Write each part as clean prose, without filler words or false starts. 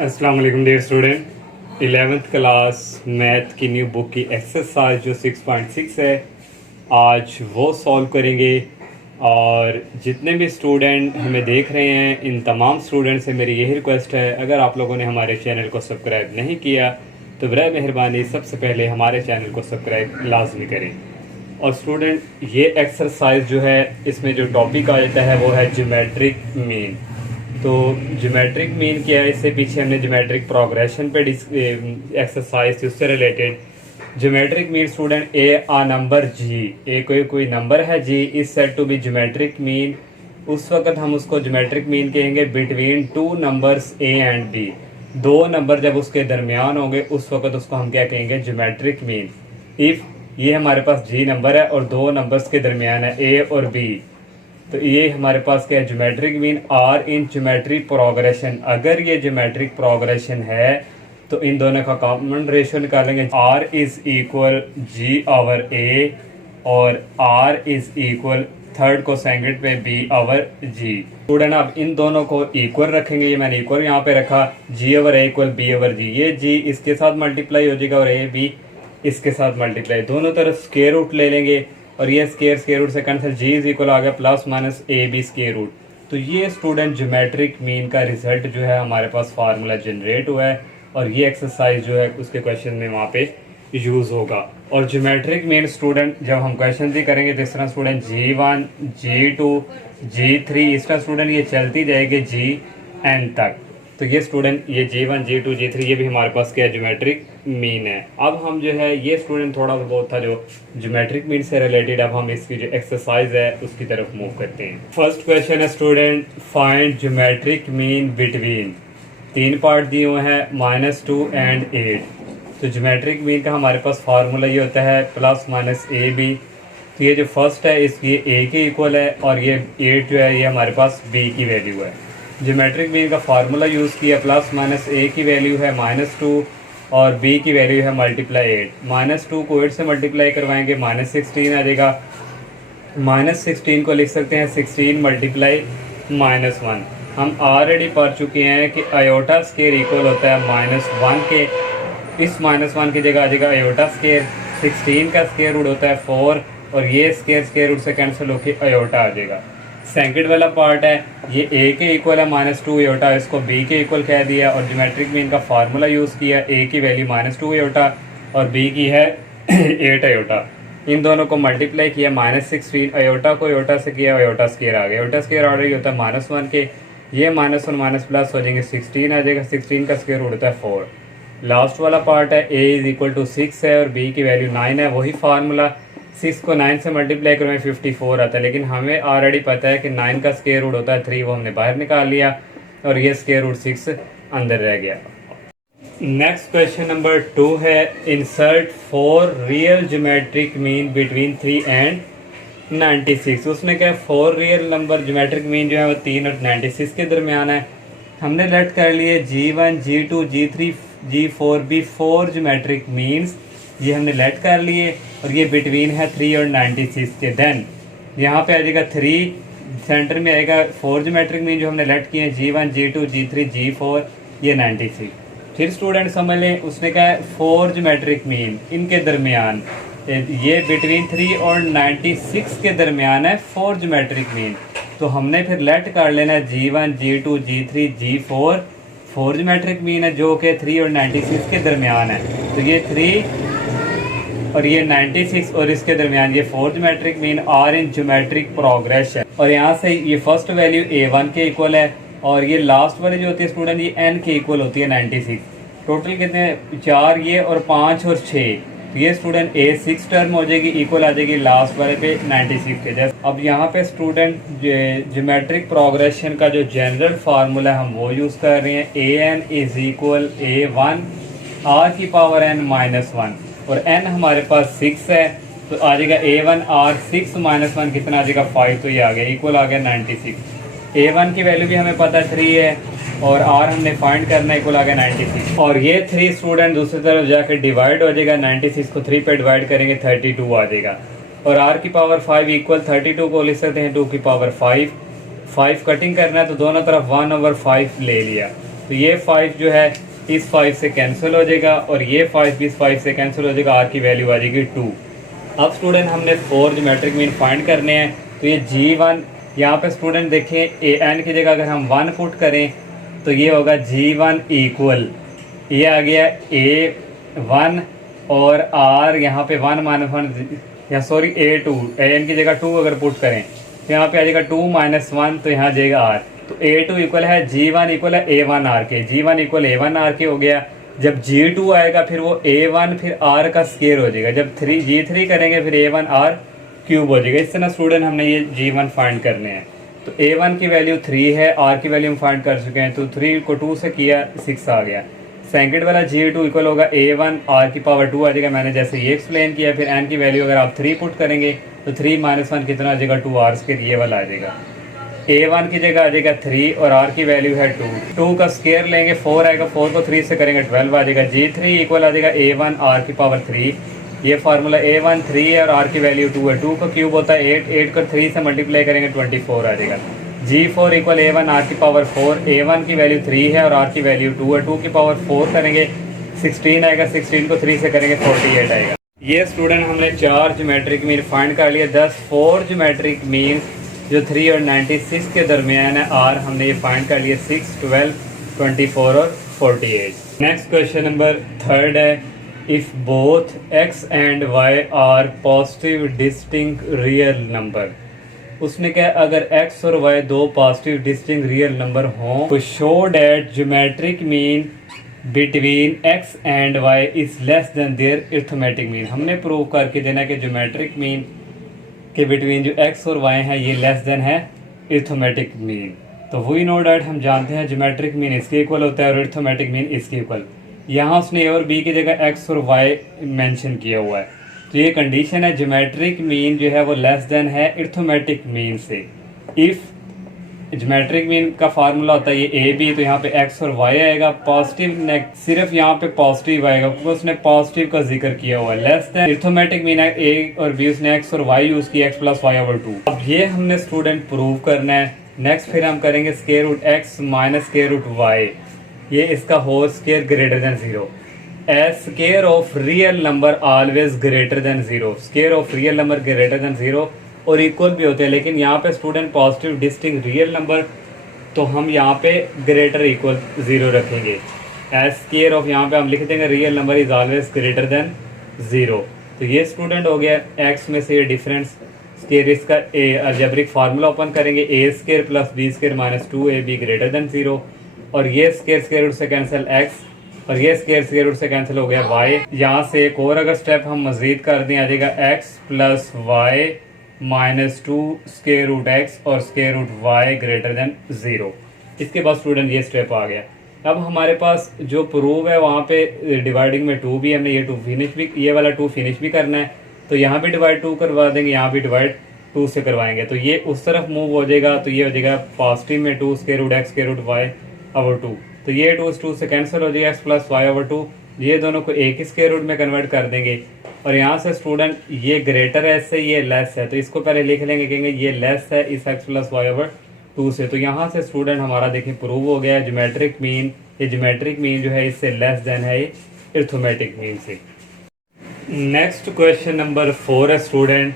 अस्सलाम वालेकुम dear student. 11th class math की न्यू बुक की एक्सरसाइज जो 6.6 है आज वो सॉल्व करेंगे। और जितने भी स्टूडेंट हमें देख रहे हैं इन तमाम स्टूडेंट से मेरी यही रिक्वेस्ट है, अगर आप लोगों ने हमारे चैनल को सब्सक्राइब नहीं किया तो बराए मेहरबानी सबसे पहले हमारे चैनल को सब्सक्राइब लाजमी करें। और स्टूडेंट ये एक्सरसाइज जो है इसमें जो टॉपिक आ जाता है वो है ज्योमेट्रिक मीन। तो ज्योमेट्रिक मीन क्या है, इससे पीछे हमने ज्योमेट्रिक प्रोग्रेशन पे एक्सरसाइज थी उससे related. Geometric mean student a number G, कोई नंबर है G is said to be geometric mean. उस वक्त हम उसको ज्योमेट्रिक मीन कहेंगे between two numbers A and B. दो नंबर जब उसके दरमियान होंगे उस वक्त उसको हम क्या कहेंगे, ज्योमेट्रिक मीन। इफ़ ये हमारे पास जी नंबर है और दो नंबर्स के दरमियान है ए और बी, तो ये हमारे पास क्या है, geometric mean are in geometric progression. अगर ये ज्योमेट्रिक प्रोग्रेशन है तो इन दोनों का कॉमन रेशियो निकालेंगे, R is equal G over A और आर इज इक्वल थर्ड को सेकंड पे बी आवर जी। स्टूडेंट अब इन दोनों को इक्वल रखेंगे, ये मैंने इक्वल यहाँ पे रखा, जी ओवर ए इक्वल बी ओवर जी। ये जी इसके साथ मल्टीप्लाई हो जाएगा और ए बी इसके साथ मल्टीप्लाई, दोनों तरफ स्क्वायर रूट ले लेंगे और ये स्क्वायर रूट से कैंसिल, जी इज इक्वल आ गया प्लस माइनस ए बी स्क्वायर रूट। तो ये स्टूडेंट ज्योमेट्रिक मीन का रिजल्ट जो है हमारे पास फार्मूला जनरेट हुआ है और ये एक्सरसाइज जो है उसके क्वेश्चन में वहाँ पे यूज़ होगा। और ज्योमेट्रिक मीन स्टूडेंट जब हम क्वेश्चन भी करेंगे तो इस तरह स्टूडेंट G1 G2 G3 इस तरह स्टूडेंट ये चलती जाएगी Gn तक। तो ये स्टूडेंट ये G1 G2 G3 ये भी हमारे पास क्या ज्योमेट्रिक मीन है। अब हम जो है ये स्टूडेंट थोड़ा बहुत था जो ज्योमेट्रिक मीन से रिलेटेड, अब हम इसकी जो एक्सरसाइज है उसकी तरफ मूव करते हैं। फर्स्ट क्वेश्चन है student find geometric mean between, तीन पार्ट दिए हुए हैं -2 एंड 8। तो ज्योमेट्रिक मीन का हमारे पास फार्मूला ये होता है प्लस माइनस ए बी। तो ये जो फर्स्ट है इसकी ए के इक्वल है और ये 8 जो है ये हमारे पास बी की वैल्यू है। ज्योमेट्रिक मीन का फार्मूला यूज़ किया, प्लस माइनस ए की वैल्यू है -2 और बी की वैल्यू है मल्टीप्लाई 8। -2 को 8 से मल्टीप्लाई करवाएंगे -16 आ जाएगा। -16 को लिख सकते हैं 16 मल्टीप्लाई -1। हम ऑलरेडी पढ़ चुके हैं कि आयोटा स्क्वायर इक्वल होता है -1 के, इस -1 की जगह आ जाएगा आयोटा स्क्वायर। 16 का स्क्वायर रूट होता है 4 और ये स्क्वायर रूट से कैंसिल होकर आयोटा आ जाएगा। सेकंड वाला पार्ट है ये ए के इक्वल है -2 आयोटा, इसको बी के इक्वल कह दिया और ज्योमेट्रिक मीन का फार्मूला यूज़ किया, ए की वैल्यू -2 आयोटा और बी की है 8 आयोटा। इन दोनों को मल्टीप्लाई किया, -16 आयोटा को आयोटा से किया, आयोटा स्क्वायर आ गया। आयोटा स्क्वायर ऑलरेडी होता है -1 के, ये -1 माइनस प्लस हो जाएंगे 16 आ जाएगा। 16 का स्क्वायर रूट होता है 4। लास्ट वाला पार्ट है ए इज इक्वल टू 6 है और बी की वैल्यू 9 है, वही फार्मूला 6 को 9 से मल्टीप्लाई करें 54 आता है, लेकिन हमें ऑलरेडी पता है कि 9 का स्क्वायर रूट होता है 3, वो हमने बाहर निकाल लिया और ये स्क्वायर रूट 6 अंदर रह गया। नेक्स्ट क्वेश्चन नंबर 2 है insert 4 real geometric mean between 3 and 96। उसने क्या 4 रियल नंबर ज्योमेट्रिक मीन जो है वो 3 और 96 के दरमियान है। हमने लेट कर लिए G1 G2 G3 G4 भी 4 ज्योमेट्रिक मीन्स, ये हमने लेट कर लिए और ये बिटवीन है 3 और 96 के। देन यहाँ पे आ जाएगा 3, सेंटर में आएगा 4 ज्योमेट्रिक मीन जो हमने लेट किए हैं G1 G2 G3 G4 ये 96। फिर स्टूडेंट समझ लें उसने कहा 4 ज्योमेट्रिक मीन इनके दरमियान, ये बिटवीन 3 और 96 के दरमियान है 4 ज्योमेट्रिक मीन। तो हमने फिर लेट कर लेना G1 G2 G3 G4 4 geometric mean है जो कि 3 और 96 के दरमियान है। तो ये 3 और ये 96 और इसके दरमियान ये 4 geometric mean are in geometric progression. और यहाँ से ये फर्स्ट वैल्यू A1 के इक्वल है और ये लास्ट वाली जो होती है स्टूडेंट ये N के इक्वल होती है 96। टोटल कितने 4 ये और 5 और 6, तो ये स्टूडेंट A6 टर्म हो जाएगी, इक्वल आ जाएगी लास्ट वाले पे 96 के जैसे। अब यहाँ पे स्टूडेंट ज्योमेट्रिक प्रोग्रेशन का जो जनरल फार्मूला हम वो यूज़ कर रहे हैं, AN is equal A1 R की पावर N -1 और N हमारे पास 6 है, तो आ जाएगा A1 R 6 -1 कितना आ जाएगा 5, तो ये आ गया इक्वल आ गया 96। A1 की वैल्यू भी हमें पता 3 है और R हमने फाइंड करना इक्वल आ गया 96 और ये 3 स्टूडेंट दूसरी तरफ जाकर डिवाइड हो जाएगा, 96 को 3 पे डिवाइड करेंगे 32 आ जाएगा और R की पावर 5 इक्वल 32 को लिख सकते हैं 2 की पावर 5 कटिंग करना है तो दोनों तरफ 1/5 ले लिया तो ये 5 जो है इस 5 से कैंसिल हो जाएगा और ये 5 भी इस 5 से कैंसिल हो जाएगा, आर की वैल्यू आ जाएगी 2। अब स्टूडेंट हमने 4 ज्योमेट्रिक मीन फाइंड करने हैं। तो ये G1 यहाँ पे स्टूडेंट देखें ए एन की जगह अगर हम 1 पुट करें तो ये होगा G1 इक्वल, ये आ गया A1 और R यहाँ पे 1 माइनस 1 या सॉरी A2, एन की जगह 2 अगर पुट करें तो यहाँ पे आ जाएगा 2 माइनस 1, तो यहाँ आ जाएगा R। तो A2 इक्वल है G1 इक्वल है A1 R के, G1 इक्वल A1 R के हो गया। जब G2 आएगा फिर वो A1 फिर R का स्केयर हो जाएगा, जब G3 करेंगे फिर A1 R क्यूब हो जाएगा। इस तरह स्टूडेंट हमने ये G1 फाइंड करने हैं। तो A1 की वैल्यू 3 है, R की वैल्यू हम फाइंड कर चुके हैं, तो 3 को 2 से किया 6 आ गया। सेकंड वाला G2 इक्वल होगा A1 R की पावर 2 आ जाएगा, मैंने जैसे ये एक्सप्लेन किया। फिर N की वैल्यू अगर आप 3 पुट करेंगे तो 3 माइनस 1 कितना आ जाएगा, 2R स्केयर, ये वाला आ जाएगा। A1 की जगह आ जाएगा 3 और R की वैल्यू है 2 का स्केयर लेंगे 4 आएगा, 4 को 3 से करेंगे 12 आ जाएगा। G3 इक्वल आ जाएगा A1 R की पावर 3, ये फार्मूला A1 3 है और R की वैल्यू 2 है, 2 का क्यूब होता है 8, 8 को 3 से मल्टीप्लाई करेंगे 24 आ जाएगा। G4 इक्वल A1 R की पावर 4, A1 की वैल्यू 3 है और R की वैल्यू 2 है, 2 की पावर 4 करेंगे 16 आएगा, 16 को 3 से करेंगे 48 आएगा। ये स्टूडेंट हमने 4 ज्योमेट्रिक मीन फाइंड कर लिया। 4 ज्योमेट्रिक मीन जो 3 और 96 के दरमियान है R हमने ये फाइंड कर लिया, 6, 12, 24 और 48। नेक्स्ट क्वेश्चन नंबर 3 है, if both x and y are positive distinct real number. उसने कहा अगर x और y दो पॉजिटिव डिस्टिंक्ट रियल नंबर हों तो show that geometric mean between x and y is less than their arithmetic mean. हमने prove करके देना कि ज्योमेट्रिक मीन के बिटवीन जो x और y है ये लेस देन है अरिथमेटिक मीन। तो वी नो डैट हम जानते हैं ज्योमेट्रिक मीन इसके इक्वल होता है और अरिथमेटिक मीन इसके इक्वल। यहाँ उसने a और b की जगह x और y मेंशन किया हुआ है, तो ये कंडीशन है ज्योमेट्रिक मीन जो है वो लेस देन है अरिथमेटिक मीन से। इफ ज्योमेट्रिक मीन का फार्मूला होता है ये ए बी, तो यहाँ पे x और y आएगा, पॉजिटिव सिर्फ यहाँ पे पॉजिटिव आएगा क्योंकि उसने पॉजिटिव का जिक्र किया हुआ है। लेस देन अरिथमेटिक मीन है a और b, उसने x और y यूज किया, x प्लस वाई ओवर 2। अब ये हमने स्टूडेंट प्रूव करना है। नेक्स्ट फिर हम करेंगे square root x minus square root y, ये इसका whole square greater than 0। As square of real number always greater than 0, square of real number greater than 0 और इक्वल भी होते हैं, लेकिन यहाँ पे student positive distinct real number तो हम यहाँ पे ग्रेटर इक्वल 0 रखेंगे। एज स्क्वायर ऑफ यहाँ पे हम लिख देंगे real number is always greater than 0। तो ये स्टूडेंट हो गया x में से ये डिफरेंस स्क्वायर, इसका अलजेब्रिक फार्मूला ओपन करेंगे, A square plus B square minus 2ab greater than 0, और ये स्क्वायर रूट से कैंसिल x और ये स्क्वायर रूट से कैंसिल हो गया y। यहाँ से एक और अगर स्टेप हम मजीद कर दें आ जाएगा x plus y minus 2 square root x और square root y greater than 0। इसके बाद स्टूडेंट ये स्टेप आ गया। अब हमारे पास जो प्रूव है वहाँ पे डिवाइडिंग में 2 भी, हमने ये 2 फिनिश भी, ये वाला 2 फिनिश भी करना है, तो यहाँ भी डिवाइड 2 करवा देंगे, यहाँ भी डिवाइड 2 से करवाएंगे, तो ये उस तरफ मूव हो जाएगा। तो ये हो जाएगा पॉजिटिव में 2 square root x square root y over 2, तो ये 2 से कैंसिल हो जाएगा, x प्लस वाई ओवर 2, ये दोनों को एक ही स्क्वायर रूट में कन्वर्ट कर देंगे। और यहाँ से स्टूडेंट ये ग्रेटर है इससे, ये लेस है, तो इसको पहले लिख लेंगे, कहेंगे ये लेस है इस x प्लस वाई ओवर 2 से। तो यहाँ से स्टूडेंट हमारा देखें प्रूव हो गया ज्योमेट्रिक मीन, ये ज्योमेट्रिक मीन जो है इससे लेस देन है अरिथमेटिक मीन से। नेक्स्ट क्वेश्चन नंबर 4 है student,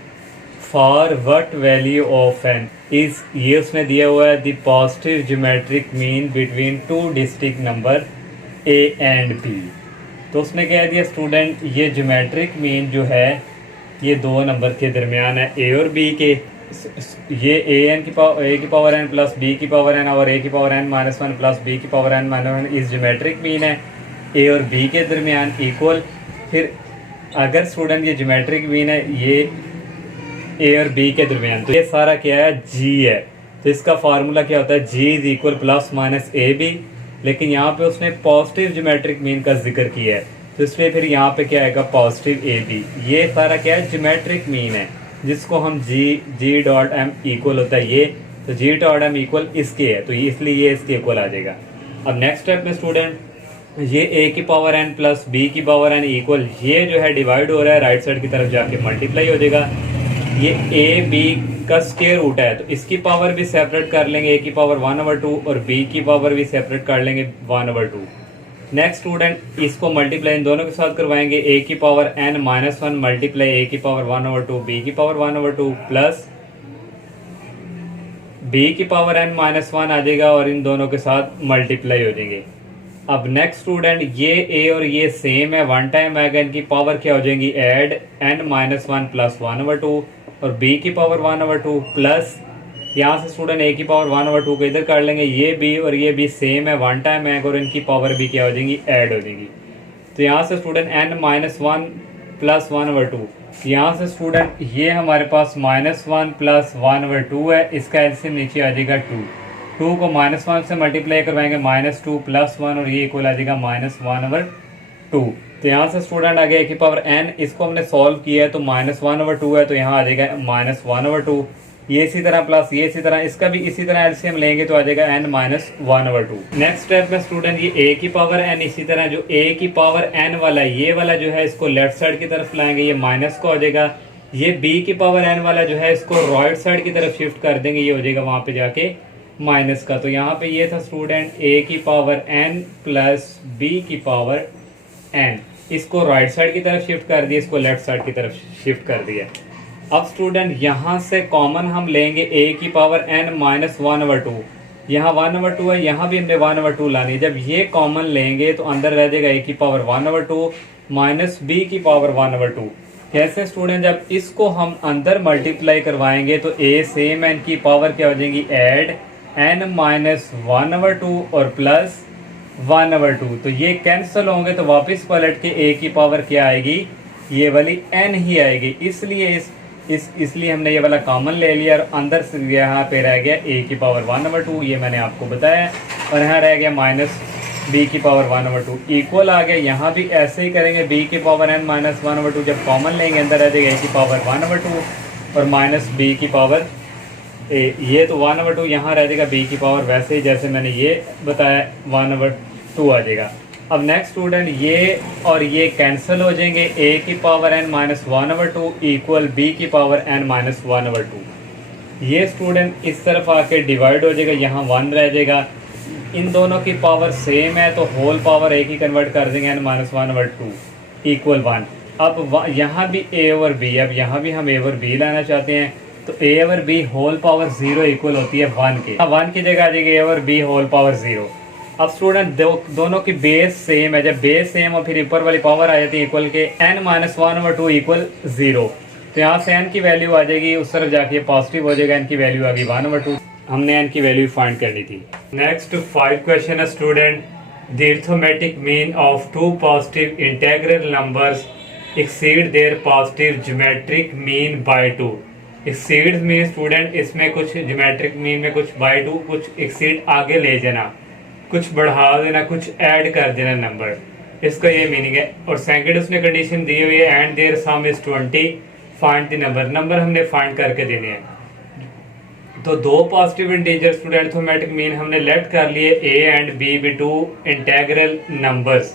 for what value of n is, ये उसने दिया हुआ है the positive geometric mean between 2 distinct number a and b। तो उसने कह दिया स्टूडेंट ये ज्योमेट्रिक मीन जो है ये दो नंबर के दरमियान है, a और b के। ये a की पावर n प्लस b की पावर n और a की power n minus 1 plus b की पावर n माइनस 1 इस ज्योमेट्रिक मीन है a और b के दरमियान इक्वल। फिर अगर स्टूडेंट ये ज्योमेट्रिक मीन है ये a और b के दरमियान, तो ये सारा क्या है g है, तो इसका फार्मूला क्या होता है g is equal plus minus A b, लेकिन यहाँ पे उसने पॉजिटिव ज्योमेट्रिक मीन का जिक्र किया है, तो इसलिए फिर यहाँ पे क्या आएगा पॉजिटिव ए बी। ये सारा क्या है ज्योमेट्रिक मीन है जिसको हम g डॉट m इक्वल होता है ये, तो g डॉट m इक्वल इसके है, तो इसलिए ये इसके इक्वल आ जाएगा। अब नेक्स्ट स्टेप में स्टूडेंट ये a की पावर n प्लस b की पावर n इक्वल, ये जो है डिवाइड हो रहा है राइट साइड की तरफ जाके मल्टीप्लाई हो जाएगा, ये a b का स्क्वायर रूट है तो इसकी पावर भी सेपरेट कर लेंगे, a की पावर 1/2 और b की पावर भी सेपरेट कर लेंगे 1/2। नेक्स्ट स्टूडेंट इसको मल्टीप्लाई इन दोनों के साथ करवाएंगे, a की पावर n-1 मल्टीप्लाई a की पावर 1/2 b की पावर 1/2 प्लस b की पावर n-1 आ जाएगा और इन दोनों के साथ मल्टीप्लाई हो जाएंगे। अब नेक्स्ट स्टूडेंट ये a और ये सेम है, वन टाइम आएगा, इनकी पावर क्या हो जाएंगी ऐड n-1 प्लस 1/2 और b की पावर 1/2 प्लस यहाँ से स्टूडेंट a की पावर 1/2 को इधर कर लेंगे, ये b और ये b सेम है, वन टाइम आएगा और इनकी पावर भी क्या हो जाएंगी ऐड हो जाएगी। तो यहाँ से स्टूडेंट n-1 प्लस 1/2, यहाँ से स्टूडेंट ये हमारे पास -1 प्लस 1/2 है, इसका एलसीएम नीचे आ जाएगा 2 को -1 से मल्टीप्लाई करवाएंगे -2 प्लस 1 और ये इक्वल आ जाएगा -1/2। तो यहाँ से स्टूडेंट आ गया a की पावर n, इसको हमने सॉल्व किया है तो -1/2 है तो यहाँ आ जाएगा -1/2, ये इसी तरह प्लस ये इसी तरह, इसका भी इसी तरह एलसीएम लेंगे तो आ जाएगा n-1/2। नेक्स्ट स्टेप में स्टूडेंट ये a की पावर n, इसी तरह जो a की पावर n वाला ये वाला जो है इसको लेफ्ट साइड की तरफ लाएंगे, ये माइनस का हो जाएगा, ये b की पावर n वाला जो है इसको राइट साइड की तरफ शिफ्ट कर देंगे, ये हो जाएगा वहां पे जाके माइनस का। तो यहाँ पे ये था स्टूडेंट a की पावर n प्लस b की पावर n, इसको राइट साइड की तरफ शिफ्ट कर दिया, इसको लेफ्ट साइड की तरफ शिफ्ट कर दिया। अब स्टूडेंट यहाँ से कॉमन हम लेंगे a की पावर n-1/2, यहाँ 1/2 है, यहाँ भी हमने 1/2 लानी है, जब ये कॉमन लेंगे तो अंदर रह जाएगा a की पावर 1/2 माइनस b की पावर 1/2। कैसे स्टूडेंट, जब इसको हम अंदर मल्टीप्लाई करवाएंगे तो a सेम है, इनकी पावर क्या हो जाएगी ऐड n-1/2 और प्लस 1/2, तो ये कैंसिल होंगे तो वापस पलट के a की पावर क्या आएगी, ये वाली n ही आएगी, इसलिए इसलिए हमने ये वाला कॉमन ले लिया और अंदर से यहाँ पे रह गया a की पावर 1/2, ये मैंने आपको बताया, और यहाँ रह गया माइनस b की पावर 1/2 इक्वल आ गया। यहाँ भी ऐसे ही करेंगे, b की पावर n-1/2 जब कॉमन लेंगे अंदर रह जाएगा a की पावर 1/2 और माइनस b की पावर ये तो 1/2 यहाँ रह जाएगा, b की पावर वैसे ही जैसे मैंने ये बताया 1/2 आ जाएगा। अब नेक्स्ट स्टूडेंट ये और ये कैंसिल हो जाएंगे, a की पावर n-1/2 इक्वल b की पावर n-1/2, ये स्टूडेंट इस तरफ आके डिवाइड हो जाएगा, यहाँ 1 रह जाएगा, इन दोनों की पावर सेम है तो होल पावर a की कन्वर्ट कर देंगे n-1/2 इक्वल 1। अब यहाँ भी a और b, अब यहाँ भी हम a और b लाना चाहते हैं तो a और b होल पावर 0 इक्वल होती है 1 के, 1 की जगह आ जाएगी a और b होल पावर 0। अब स्टूडेंट दोनों की बेस सेम है, जब बेस सेम और फिर ऊपर वाली पावर आ जाती है इक्वल के n-1/2 इक्वल 0, तो यहाँ से n की वैल्यू आ जाएगी, उस तरफ जाके पॉजिटिव हो जाएगा, n की वैल्यू आ गई 1/2, हमने n की वैल्यू फाइंड करनी थी। नेक्स्ट 5 क्वेश्चन है student, the arithmetic mean of 2 positive integral numbers exceed their positive geometric mean by 2। Exceed mean student इसमें कुछ ज्योमेट्रिक मीन में कुछ बाय 2, कुछ एक्सीड आगे ले जाना, कुछ बढ़ा देना, कुछ ऐड कर देना नंबर, इसका ये मीनिंग है। और सेकंड उसने कंडीशन दी हुई है and their sum is 20, find the number हमने फाइंड करके देने हैं। तो दो positive integer student arithmetic mean हमने लेट कर लिए a एंड b भी 2 इंटीग्रल नंबर्स,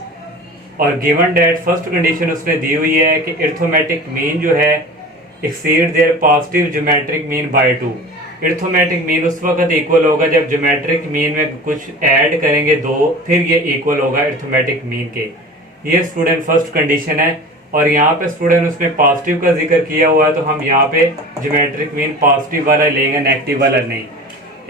और गिवन डेट फर्स्ट कंडीशन उसने दी हुई है कि अरिथमेटिक मीन जो है exceed their positive geometric mean by 2। Arithmetic mean उस वक्त इक्वल होगा जब ज्योमेट्रिक मीन में कुछ ऐड करेंगे 2, फिर ये इक्वल होगा अरिथमेटिक मीन के, ये स्टूडेंट फर्स्ट कंडीशन है। और यहाँ पे स्टूडेंट उसने पॉजिटिव का जिक्र किया हुआ है तो हम यहाँ पे ज्योमेट्रिक मीन पॉजिटिव वाला लेंगे, नेगेटिव वाला नहीं।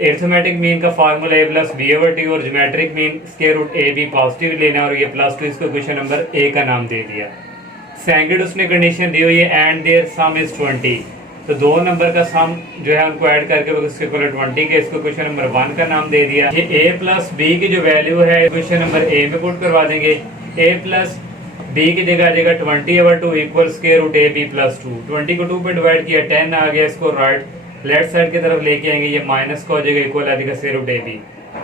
अरिथमेटिक मीन का फार्मूला a+b/t और geometric mean square root ab positive लेना और ये +2, इसको क्वेश्चन नंबर a का नाम दे दिया। सेकंड उसने कंडीशन दी हुई है एंड देयर सम इज 20, तो दो नंबर का सम जो है उनको ऐड करके उसके इक्वल 20 के, इसको क्वेश्चन नंबर 1 का नाम दे दिया। ये a+b की जो वैल्यू है क्वेश्चन नंबर a में पुट करवा देंगे, a+b की जगह आ जाएगा 20/2 इक्वल स्क्वायर रूट ab + 2, 20 को 2 पे डिवाइड किया 10 आ गया, इसको राइट लेफ्ट साइड की तरफ लेके आएंगे, ये माइनस का हो जाएगा, इक्वल आ जाएगा स्क्वायर रूट ab,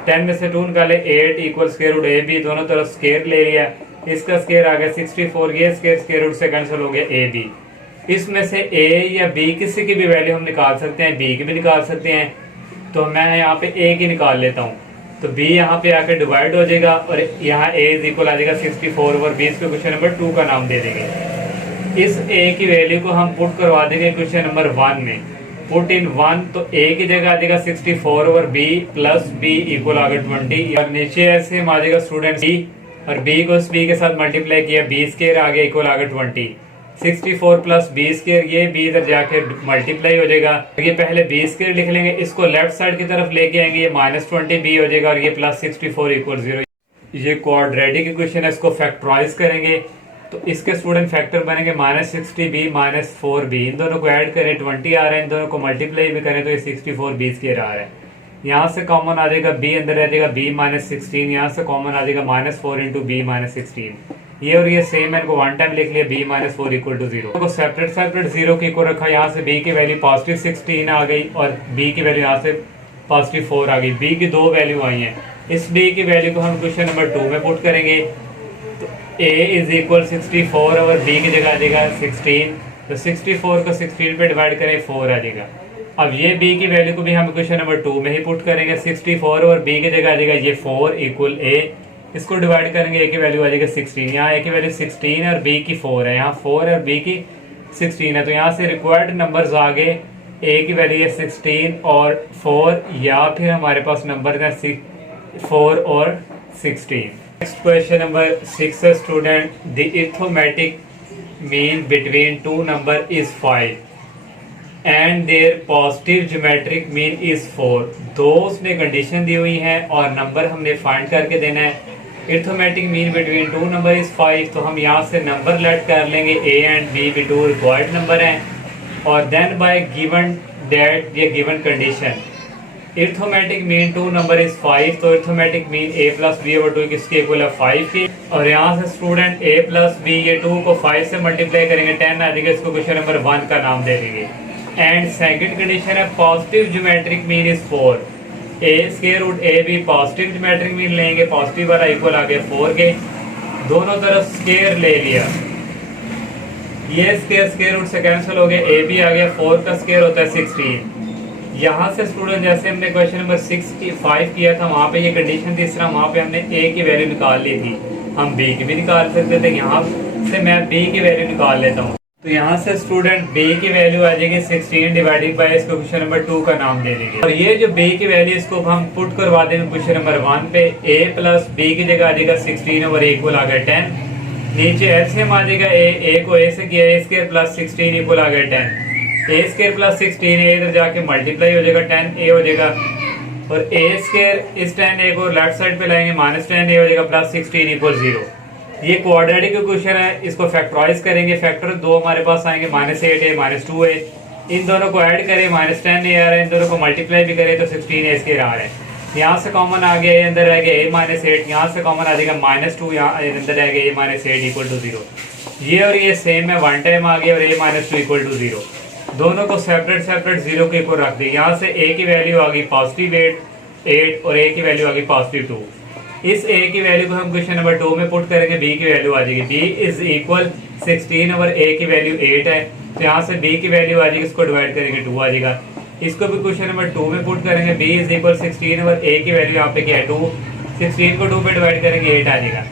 10 में से 2 निकाले 8 इक्वल स्क्वायर रूट ab, दोनों तरफ स्क्वायर ले लिया, इसका स्क्वायर आ गया 64, ये स्क्वायर रूट से कैंसिल हो गया ab। इसमें से a या b किसी की भी वैल्यू हम निकाल सकते हैं, b की भी निकाल सकते हैं, तो मैं यहाँ पे a की निकाल लेता हूँ, तो b यहाँ पे आके डिवाइड हो जाएगा और यहाँ a इज इक्वल आ जाएगा 64 और b को क्वेश्चन नंबर 2 का नाम दे देंगे। इस a की वैल्यू को हम पुट करवा देंगे क्वेश्चन नंबर 1 में, पुट इन 1 तो a की जगह आ जाएगा 64 और b प्लस b इक्वल आ गया 20। और नीचे ऐसे आ जाएगा स्टूडेंट b और b को इस b के साथ मल्टीप्लाई किया, b स्क्वायर आ गया इक्वल आ गया 20। 64 प्लस b स्क्वायर, ये b इधर जाके मल्टीप्लाई हो जाएगा। ये पहले b स्क्वायर लिख लेंगे, इसको लेफ्ट साइड की तरफ लेके आएंगे, ये -20b हो जाएगा और ये प्लस 64 इक्वल 0। ये क्वाड्रेटिक इक्वेशन है, इसको फैक्टराइज करेंगे तो इसके स्टूडेंट फैक्टर बनेंगे -60b -4b। इन दोनों को ऐड करें 20 आ रहा है, इन दोनों को मल्टीप्लाई भी करें तो ये 64b स्क्वायर आ रहा है। यहाँ से कॉमन आ जाएगा b, अंदर रह जाएगा b -16, यहाँ से कॉमन आ जाएगा -4 इंटू b -16। ये और ये सेम है, इनको वन टाइम लिख लिया b -4 इक्वल टू 0 को सेपरेट सेपरेट 0 की इक्वल रखा। यहाँ से b की वैल्यू पॉजिटिव 16 आ गई और b की वैल्यू यहाँ से पॉजिटिव 4 आ गई। b की दो वैल्यू आई हैं, इस b की वैल्यू को हम क्वेश्चन नंबर 2 में पुट करेंगे तो a इज इक्वल 64 और b की जगह आ जाएगा 16, तो 64 को 16 पे डिवाइड करें 4 आ जाएगा। अब ये b की वैल्यू को भी हम क्वेश्चन नंबर 2 में ही पुट करेंगे, 64 और b की जगह आ जाएगा ये 4 इक्वल a, इसको डिवाइड करेंगे a की वैल्यू आ जाएगा 16, यहाँ a की वैल्यू 16 है और b की 4 है, यहाँ 4 है और b की 16 है, तो यहाँ से रिक्वायर्ड नंबर्स आ गए, a की वैल्यू है 16 और 4, या फिर हमारे पास नंबर है 4 और 16। Next question number 6 है student, the arithmetic mean between two number is 5 and their positive geometric mean is 4। दो उसने कंडीशन दी हुई है और नंबर हमने फाइंड करके देना है। arithmetic mean between two number is 5, तो हम यहाँ से नंबर लेट कर लेंगे a and b भी टू रिक्वायर्ड नंबर हैं और देन बाय गिवन डेट ये given condition arithmetic mean two number is 5, तो arithmetic mean a plus b over 2 किसके इक्वल है 5 की। और यहाँ से स्टूडेंट a प्लस बी ये 2 को 5 से मल्टीप्लाई करेंगे 10 आ जाएगा, इसको क्वेश्चन नंबर 1 का नाम दे देंगे। एंड सेकंड कंडीशन है positive geometric mean is 4, a square root a भी पॉजिटिव ज्योमेट्रिक मीन लेंगे, पॉजिटिव वाला इक्वल आ गया 4 के, दोनों तरफ स्क्वायर ले लिया, ये स्क्वायर रूट से कैंसिल हो गया, a भी आ गया, 4 का स्क्वायर होता है 16। यहाँ से स्टूडेंट जैसे हमने क्वेश्चन नंबर 5 किया था वहाँ पे ये कंडीशन थी इस तरह, वहाँ पे हमने a की वैल्यू निकाल ली थी, हम b की भी निकाल सकते थे, यहाँ से मैं b की वैल्यू निकाल लेता हूँ। तो यहाँ से स्टूडेंट b की वैल्यू आ जाएगी 16 डिवाइडेड बाय इसको क्वेश्चन नंबर 2 का नाम दे देंगे। और ये जो b की वैल्यू इसको हम पुट करवा देंगे क्वेश्चन नंबर 1 पे, a प्लस b की जगह आ जाएगा 16 ओवर इक्वल आ गया 10। नीचे एलसीएम आ जाएगा a को a से किया a स्क्वायर प्लस 16 इक्वल आ गया 10, ए स्क्वायर प्लस 16 ए इधर जाके मल्टीप्लाई हो जाएगा 10 ए हो जाएगा और ए स्क्वायर इस 10 ए को लेफ्ट साइड पे लाएंगे -10 ए हो जाएगा प्लस 16 इक्वल 0। ये क्वाड्रेटिक इक्वेशन है, इसको फैक्टराइज करेंगे, फैक्टर दो हमारे पास आएंगे -8 ए -2 ए, इन दोनों को ऐड करें -10 ए आ रहा है, इन दोनों को मल्टीप्लाई भी करें तो 16 ए स्क्वायर आ रहा है। यहाँ से कॉमन आ गया, ये अंदर रह गया a -8, यहाँ से कॉमन आ जाएगा -2, यहाँ अंदर रह गया a -8 इक्वल टू 0। ये और ये सेम है, वन टाइम आ गया और a -2 इक्वल टू 0, दोनों को सेपरेट सेपरेट 0 के इक्वल रख दी। यहाँ से a की वैल्यू आ गई पॉजिटिव 8 और a की वैल्यू आ गई पॉजिटिव 2। इस a की वैल्यू को हम क्वेश्चन नंबर 2 में पुट करेंगे, b की वैल्यू आ जाएगी b इज इक्वल 16 और a की वैल्यू 8 है, तो यहाँ से b की वैल्यू आ जाएगी, इसको डिवाइड करेंगे 2 आ जाएगा, इसको भी क्वेश्चन नंबर 2 में पुट करेंगे, b इज इक्वल 16 और a की वैल्यू यहाँ पे क्या है 2, 16 को 2 पे डिवाइड करेंगे 8 आ जाएगा।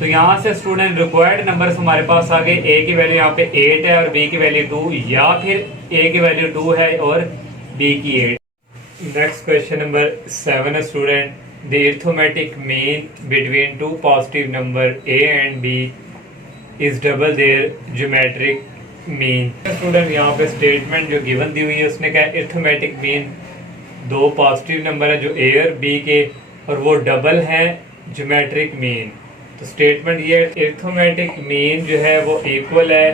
तो यहाँ से स्टूडेंट रिक्वायर्ड नंबर्स हमारे पास आ गए, a की वैल्यू यहाँ पे 8 है और b की वैल्यू 2, या फिर a की वैल्यू 2 है और b की 8। नेक्स्ट क्वेश्चन नंबर 7 है student, the arithmetic mean between two positive number a and b is double their geometric mean. Student यहाँ पे स्टेटमेंट जो गिवन दी हुई है उसने कहा अरिथमेटिक मीन दो पॉजिटिव नंबर है जो a और b के और वो डबल है ज्योमेट्रिक मीन। तो स्टेटमेंट ये अरिथमेटिक मीन जो है वो इक्वल है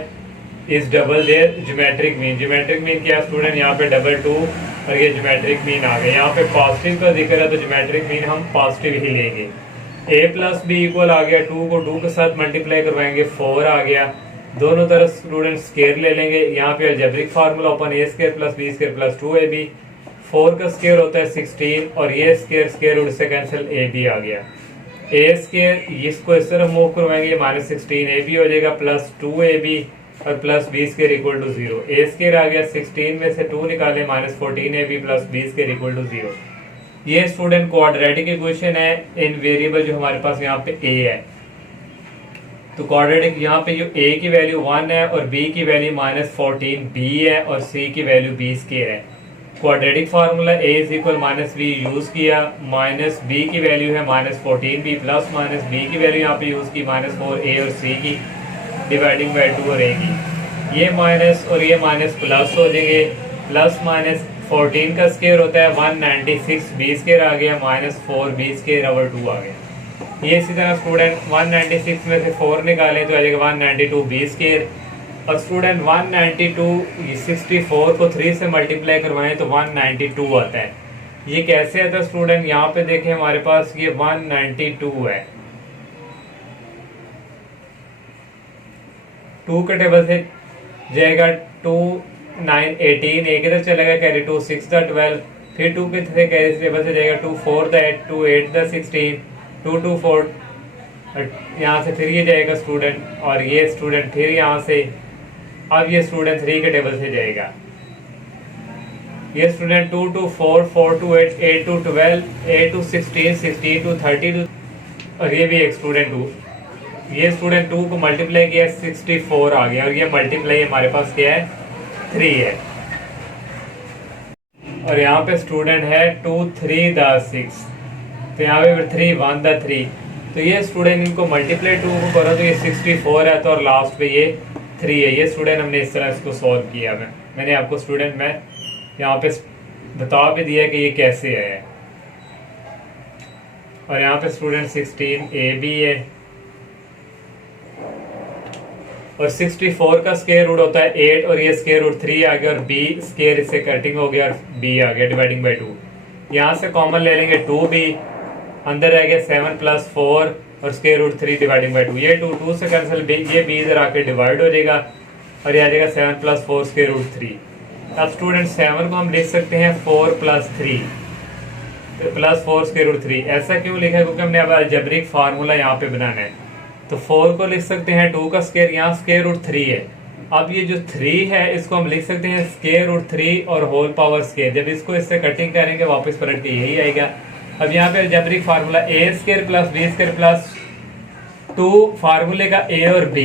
is double their geometric mean. Geometric mean क्या स्टूडेंट यहाँ पे 2 और ये ज्योमेट्रिक मीन आ गया। यहाँ पे पॉजिटिव का जिक्र है तो ज्योमेट्रिक मीन हम पॉजिटिव ही लेंगे। a प्लस बी इक्वल आ गया 2 को 2 के साथ मल्टीप्लाई करवाएंगे 4 आ गया, दोनों तरफ स्टूडेंट स्क्वायर ले लेंगे। यहाँ पे algebraic formula open a square plus B square plus 2ab, 4 का स्क्वायर होता है 16 और ये स्क्वायर रूट से कैंसिल ab आ गया। a स्क्वायर इसको इस तरह मूव करवाएंगे -16ab हो जाएगा प्लस 2ab और plus b square equal to 0। a square आ गया 16 में से 2 निकाले -14ab plus b square equal to 0। ये स्टूडेंट क्वाड्रेटिक इक्वेशन है इन वेरिएबल जो हमारे पास यहाँ पे a है। तो क्वाड्रेटिक यहाँ पे जो a की वैल्यू 1 है और b की वैल्यू -14b है और c की वैल्यू b स्क्वायर है। Quadratic formula a is equal -b use किया, माइनस b की वैल्यू है -14b प्लस माइनस b की वैल्यू यहाँ पे यूज की -4a और c की डिवाइडिंग बाई 2 और a की। ये माइनस और ये माइनस प्लस हो जाएंगे, प्लस माइनस 14 का स्क्वायर होता है 196 b स्क्वायर आ गया -4b स्क्वायर ओवर 2 आ गया। ये इसी तरह स्टूडेंट 196 में से 4 निकालें तो आ जाएगा 192 बी स्क्वायर, और स्टूडेंट 192 64 को 3 से मल्टीप्लाई करवाएं तो 192 आता है। ये कैसे आता है स्टूडेंट, यहाँ पे देखें हमारे पास ये 192 है, 2 के टेबल से जाएगा 2 9 18, एक इधर चलेगा कैरी 2 6 द 12, फिर 2 के थे कैरी टेबल से जाएगा 2 4 द 8, 2 8 द 16, 2 2 4, यहाँ से फिर ये जाएगा स्टूडेंट, और ये स्टूडेंट फिर यहाँ से, अब ये स्टूडेंट 3 के टेबल से जाएगा, ये स्टूडेंट 2 2 4 4 2 8 8 2 12 8 2 16 16 2 32, और ये भी एक स्टूडेंट 2, ये स्टूडेंट 2 को मल्टीप्लाई किया 64 आ गया, और ये मल्टीप्लाई हमारे पास क्या है 3 है, और यहाँ पे स्टूडेंट है 2 3 द 6, तो यहाँ पे 3 1 द 3, तो ये स्टूडेंट इनको मल्टीप्लाई 2 को करो तो ये 64 है, तो और लास्ट पे ये 3 है। ये स्टूडेंट हमने इस तरह इसको सॉल्व किया। मैंने आपको स्टूडेंट में यहाँ पे बता भी दिया कि ये कैसे है, और यहाँ पे स्टूडेंट 16a भी है, और 64 का स्क्वायर रूट होता है 8, और ये स्क्वायर रूट 3 आ गया, और b स्क्वायर इससे कटिंग हो गया और b आ गया डिवाइडिंग बाई 2। यहाँ से कॉमन ले लेंगे 2b, अंदर रह गया 7 + 4 और स्क्वायर रूट 3 डिवाइडिंग बाई 2, ये 2 से कैंसिल, ये b इधर आके डिवाइड हो जाएगा, और ये आ जाएगा 7 + 4 स्क्वायर रूट 3। अब स्टूडेंट 7 को हम लिख सकते हैं 4 + 3 + 4 स्क्वायर रूट 3। ऐसा क्यों लिखा है, क्योंकि हमने अब अलजेब्रिक फार्मूला यहाँ पे बनाना है, तो 4 को लिख सकते हैं 2 का स्क्वायर, यहाँ स्क्वायर रूट 3 है। अब ये जो 3 है इसको हम लिख सकते हैं स्क्वायर रूट 3 और होल पावर स्क्वायर, जब इसको इससे कटिंग करेंगे वापस पलट के यही आएगा। अब यहाँ पे अलजेब्रिक फार्मूला a² + b² + 2 फार्मूले का a और b,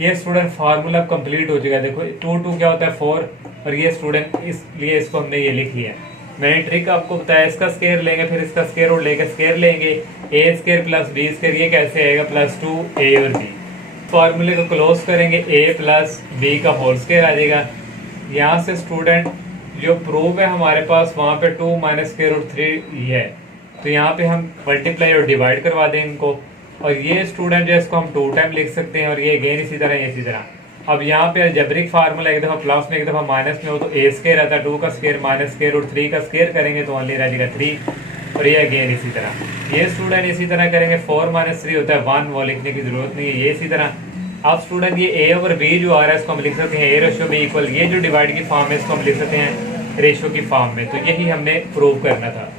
ये स्टूडेंट फार्मूला कंप्लीट हो जाएगा। देखो 2 2 क्या होता है 4, और ये स्टूडेंट इसलिए इसको हमने ये लिख लिया। मैंने ट्रिक आपको बताया, इसका स्क्वायर लेंगे फिर इसका स्क्वायर रूट लेके स्क्वायर लेंगे, a² + b², ये कैसे आएगा +2a और b। फार्मूले को क्लोज करेंगे a + b का होल स्क्वायर आ जाएगा। यहाँ से स्टूडेंट जो प्रूफ है हमारे पास वहाँ पे 2 - स्क्वायर रूट 3 ये है, तो यहाँ पे हम मल्टीप्लाई और डिवाइड करवा दें इनको, और ये स्टूडेंट जो है इसको हम 2 टाइम लिख सकते हैं, और ये अगेन इसी तरह इसी तरह। अब यहाँ पे अलजेब्रिक फार्मूला एक दफ़ा प्लस में एक दफ़ा माइनस में हो तो a² आता है, 2 का स्क्वायर माइनस स्क्वायर रूट 3 का स्क्वायर करेंगे तो ओनली रह जाएगा 3, और ये अगेन इसी तरह। ये स्टूडेंट इसी तरह करेंगे 4 - 3 होता है 1, वो लिखने की जरूरत नहीं है, ये इसी तरह। अब स्टूडेंट ये a ओवर b जो आ रहा है इसको हम लिख सकते हैं a/b = ये जो डिवाइड की फॉर्म है इसको हम लिख सकते हैं रेशियो की फॉर्म में, तो यही हमने प्रूव करना था।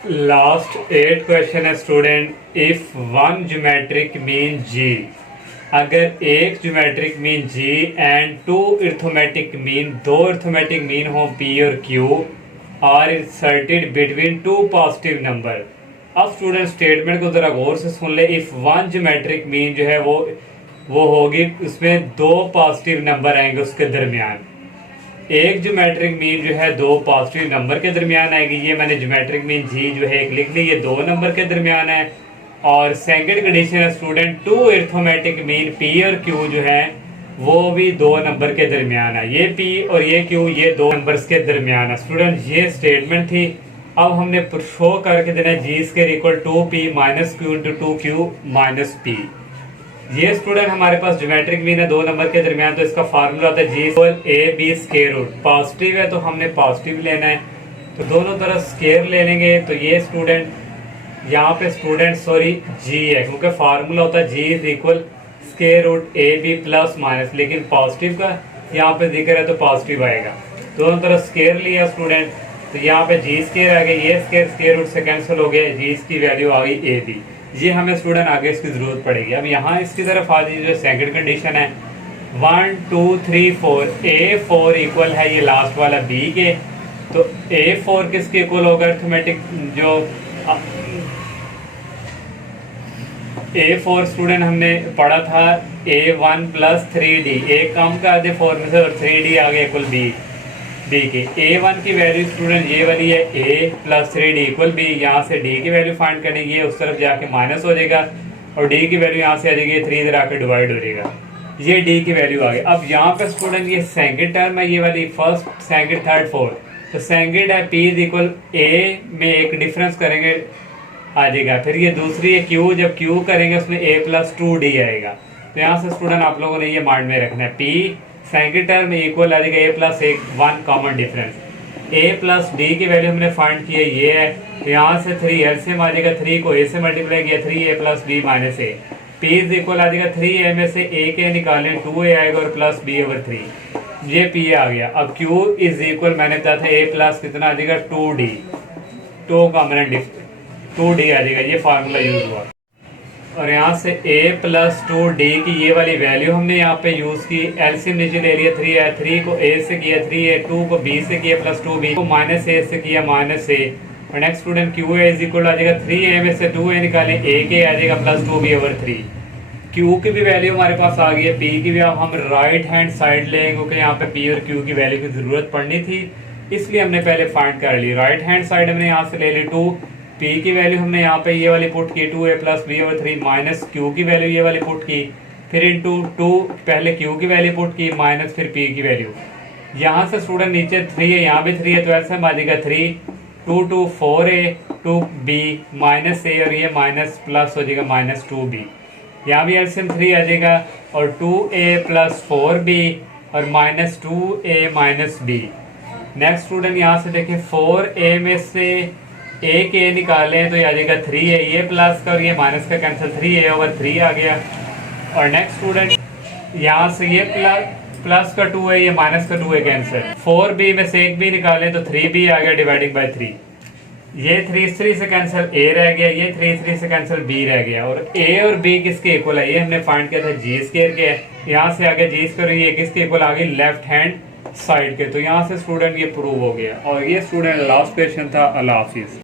लास्ट 8 क्वेश्चन है student, if one geometric mean g, अगर एक ज्योमेट्रिक mean g and 2 arithmetic mean, 2 arithmetic mean हो p और q are inserted between 2 positive number. अब स्टूडेंट स्टेटमेंट को जरा गौर से सुन ले। इफ वन ज्योमेट्रिक मीन जो है वो होगी, उसमें 2 पॉजिटिव नंबर आएंगे उसके दरमियान। एक ज्योमेट्रिक मीन जो है 2 पॉजिटिव नंबर के दरमियान आएगी, ये मैंने ज्योमेट्रिक मीन जी जो है एक लिख ली, ये 2 नंबर के दरमियान है। और सेकंड कंडीशन है स्टूडेंट 2 अरिथमेटिक मीन पी और क्यू जो है वो भी 2 नंबर के दरमियान है, ये पी और ये क्यू ये 2 नंबर्स के दरमियान है। स्टूडेंट ये स्टेटमेंट थी। अब हमने शो करके देना G square equal 2p - q × 2q - p। ये स्टूडेंट हमारे पास ज्योमेट्रिक मीन है 2 नंबर के दरमियान, तो इसका फार्मूला होता है जी = a/b स्क्वायर रूट। पॉजिटिव है तो हमने पॉजिटिव लेना है, तो दोनों तरफ स्क्वायर ले लेंगे, तो ये स्टूडेंट यहाँ पे स्टूडेंट सॉरी जी है, क्योंकि फार्मूला होता है g = square root a/b plus minus, लेकिन पॉजिटिव का यहाँ पे जिक्र है तो पॉजिटिव आएगा। दोनों तरफ स्क्वायर लिया स्टूडेंट, तो यहाँ पे जी स्क्वायर आ गया, ये स्क्वायर स्क्वायर रूट से कैंसिल हो गया, जी की वैल्यू आ गई a/b। ये हमें स्टूडेंट आगे इसकी जरूरत पड़ेगी। अब यहाँ इसकी तरफ आ जाइए, जो सेकंड कंडीशन है 1 2 3 4, a4 इक्वल है ये लास्ट वाला b के, तो a4 किसके इक्वल होगा अरिथमेटिक जो A4 स्टूडेंट हमने पढ़ा था A1 प्लस 3D, एक कम कर दे 4 में से और 3D आ गया इक्वल B। देखिए A1 की वैल्यू स्टूडेंट ये वाली है A plus 3D equal B। यहाँ से D की वैल्यू फाइंड करनी है, उस तरफ जाके माइनस हो जाएगा और D की वैल्यू यहाँ से आ जाएगी 3 इधर आकर डिवाइड हो जाएगा। ये D की वैल्यू आ गई। अब यहाँ पे स्टूडेंट ये सेकंड टर्म है, ये वाली फर्स्ट सेकंड थर्ड फोर्थ, तो सेकंड है P इज इक्वल A में एक डिफरेंस करेंगे आ जाएगा। फिर ये दूसरी है Q, जब Q करेंगे उसमें A प्लस 2D आएगा। तो यहाँ से स्टूडेंट आप लोगों ने ये माइंड में रखना है, P सेकंड टर्म में इक्वल आ जाएगा A प्लस एक 1 common difference. A plus D की वैल्यू हमने फाइंड की है ये है, तो यहाँ से 3 एलसीएम आ जाएगा, 3 को A से मल्टीप्लाई किया 3A plus B minus A। P is equal आ जाएगा 3A में से A के निकालें 2A आएगा और प्लस B ओवर 3, ये P आ गया। अब Q इज इक्वल मैंने बताया था A प्लस कितना आ जाएगा 2D, 2 कॉमन डिफरेंस 2D आ जाएगा, ये फार्मूला यूज हुआ। और यहाँ से A प्लस 2D की ये वाली वैल्यू हमने यहाँ पे यूज़ की, एलसीएम नीचे ले लिया 3 है, 3 को A से किया 3A, 2 को B से किया प्लस 2B को माइनस A से किया माइनस A। और next student Q is equal आ जाएगा 3A में से 2A निकालें A के आ जाएगा प्लस 2B ओवर 3। Q की भी वैल्यू हमारे पास आ गई है, P की भी अब हम राइट हैंड साइड लेंगे क्योंकि यहाँ पे P और Q की वैल्यू की ज़रूरत पड़नी थी, इसलिए हमने पहले फाइंड कर ली। राइट हैंड साइड हमने यहाँ से ले ली 2, P की वैल्यू हमने यहाँ पे ये वाली पुट की 2A plus B over 3 minus Q की वैल्यू ये वाली पुट की, फिर इंटू 2 पहले Q की वैल्यू पुट की माइनस फिर P की वैल्यू। यहाँ से स्टूडेंट नीचे 3 है, यहाँ भी 3 है, तो ऐसे आ जाएगा 3 2 2 4A 2B माइनस A और ये माइनस प्लस हो जाएगा माइनस 2B। यहाँ भी एलसीएम 3 आ जाएगा और 2A प्लस 4B और minus 2A minus B। Next student यहाँ से देखें 4A में से A के निकालें तो ये आ जाएगा 3A, ये प्लस का और ये माइनस का कैंसिल 3A ओवर 3 आ गया। और नेक्स्ट स्टूडेंट यहाँ से ये प्लस का 2 है, ये माइनस का 2 है कैंसिल, 4B में से एक B निकालें तो 3B आ गया डिवाइडिंग बाय 3, ये 3 से कैंसिल A रह गया, ये 3 से कैंसिल B रह गया। और A और B किसके इक्वल है, ये हमने फाइंड किया था G स्क्वायर के, यहाँ से आगे G स्क्वायर ये किसके इक्वल आ गई लेफ्ट हैंड साइड के। तो यहाँ से स्टूडेंट ये प्रूव हो गया। और ये स्टूडेंट लास्ट क्वेश्चन था। अल्लाह हाफिज़।